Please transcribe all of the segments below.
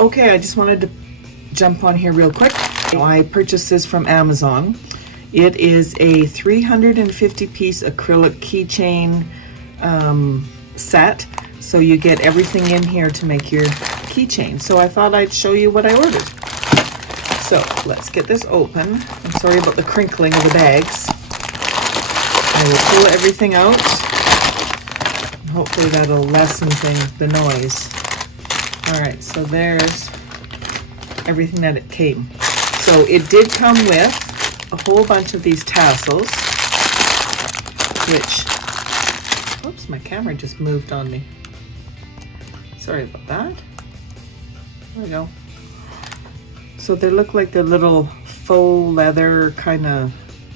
Okay, I just wanted to jump on here real quick. I purchased this from Amazon. It is a 350-piece acrylic keychain set. So you get everything in here to make your keychain. So I thought I'd show you what I ordered. So let's get this open. I'm sorry about the crinkling of the bags. I will pull everything out. Hopefully that'll lessen the noise. All right, so there's everything that it came. So it did come with a whole bunch of these tassels, which, oops, my camera just moved on me. Sorry about that. There we go. So they look like they're little faux leather kind of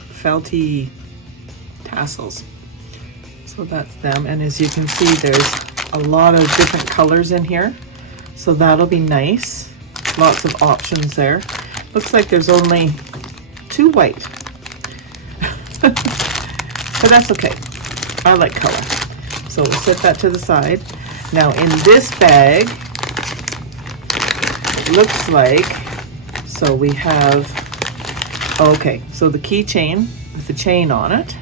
felty tassels. So that's them. And as you can see, there's a lot of different colors in here. So that'll be nice. Lots of options there. Looks like there's only 2 white. But that's okay. I like color. So we'll set that to the side. Now in this bag, it looks like, so we have, okay, so the keychain with the chain on it.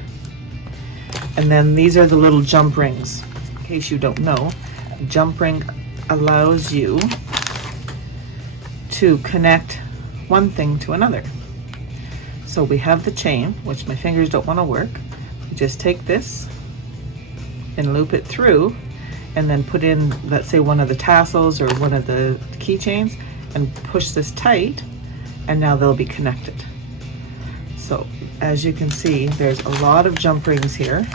And then these are the little jump rings. In case you don't know, a jump ring allows you to connect one thing to another. So we have the chain, which my fingers don't want to work. You just take this and loop it through and then put in, let's say, one of the tassels or one of the keychains and push this tight, and now they'll be connected. So as you can see, there's a lot of jump rings here.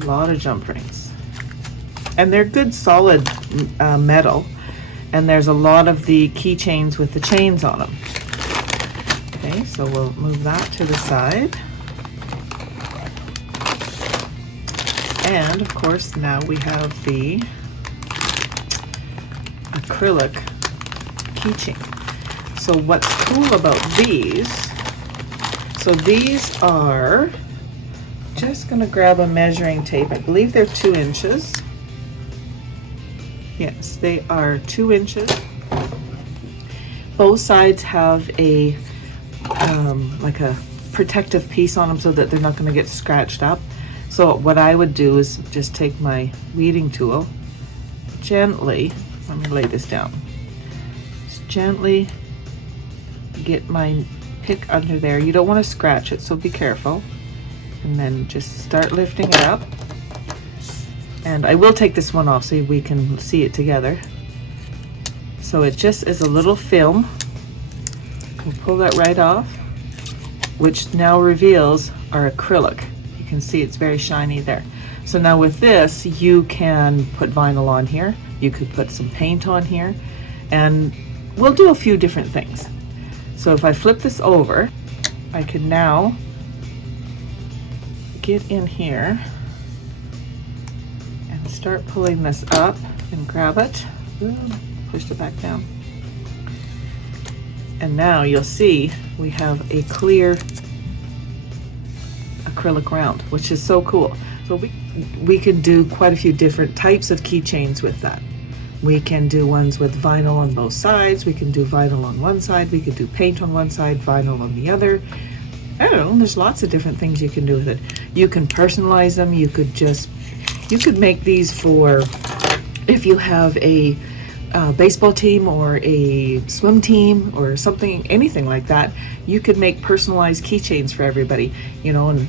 A lot of jump rings. And they're good solid metal. And there's a lot of the keychains with the chains on them. Okay, so we'll move that to the side. And of course, now we have the acrylic keychain. So what's cool about these, so these are, just gonna grab a measuring tape. I believe they're 2 inches. Yes, they are 2 inches. Both sides have a like a protective piece on them so that they're not going to get scratched up. So what I would do is just take my weeding tool, gently, let me lay this down, just gently get my pick under there. You don't want to scratch it, so be careful. And then just start lifting it up. And I will take this one off so we can see it together. So it just is a little film. We'll pull that right off, which now reveals our acrylic. You can see it's very shiny there. So now with this, you can put vinyl on here. You could put some paint on here, and we'll do a few different things. So if I flip this over, I can now get in here and start pulling this up and grab it. Ooh, pushed it back down. And now you'll see we have a clear acrylic round, which is so cool. So we can do quite a few different types of keychains with that. We can do ones with vinyl on both sides. We can do vinyl on one side. We could do paint on one side, vinyl on the other. I don't know, there's lots of different things you can do with it. You can personalize them. You could make these for, if you have a baseball team or a swim team or something, anything like that, you could make personalized keychains for everybody, you know, and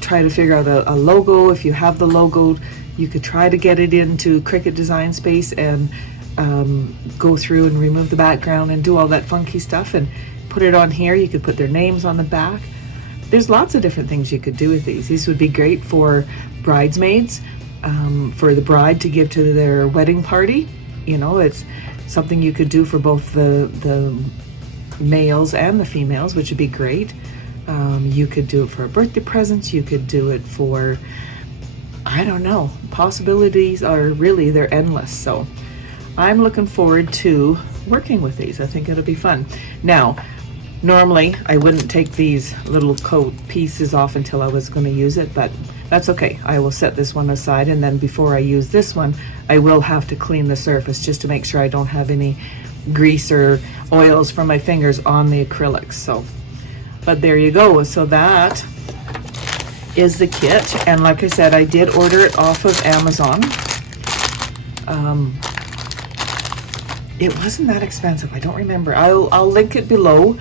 try to figure out a logo. If you have the logo, you could try to get it into Cricut Design Space and go through and remove the background and do all that funky stuff and put it on here. You could put their names on the back. There's lots of different things you could do with these. These would be great for bridesmaids, for the bride to give to their wedding party. You know, it's something you could do for both the males and the females, which would be great. You could do it for birthday presents. You could do it for, I don't know, possibilities are really, they're endless. So I'm looking forward to working with these. I think it'll be fun. Now, normally I wouldn't take these little coat pieces off until I was going to use it, but That's okay. I will set this one aside, and then before I use this one, I will have to clean the surface just to make sure I don't have any grease or oils from my fingers on the acrylics. So, but there you go. So that is the kit, and like I said, I did order it off of Amazon. It wasn't that expensive. I don't remember. I'll link it below,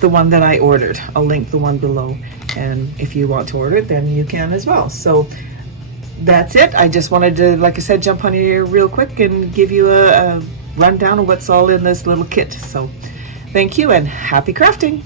the one that I ordered. I'll link the one below, and if you want to order it, then you can as well. So that's it. I just wanted to, like I said, jump on here real quick and give you a rundown of what's all in this little kit. So thank you and happy crafting.